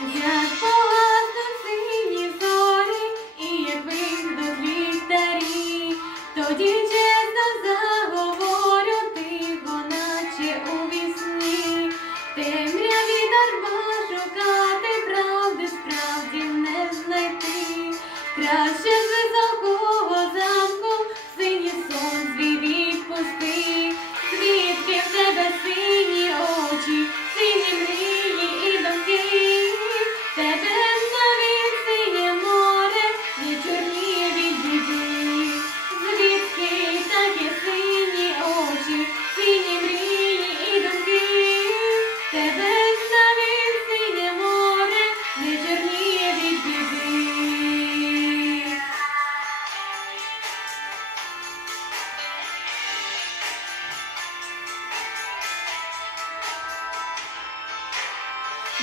Як погасли зорі, і як вигнуть ліхтарі, тоді чесно заговорю тихо, наче у вісні, темряві дарма шукати правди, справді не знайти. Краще звезо.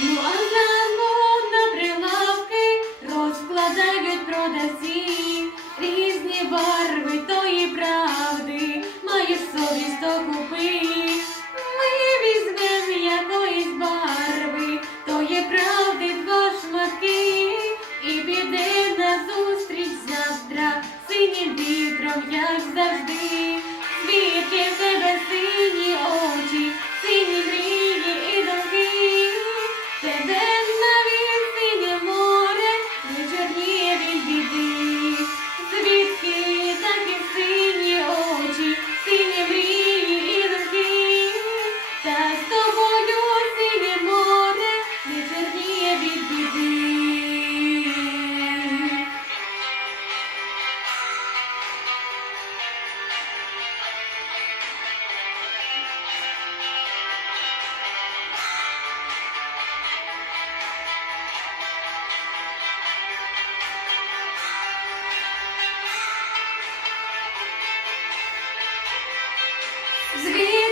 Mu'arraf desvia.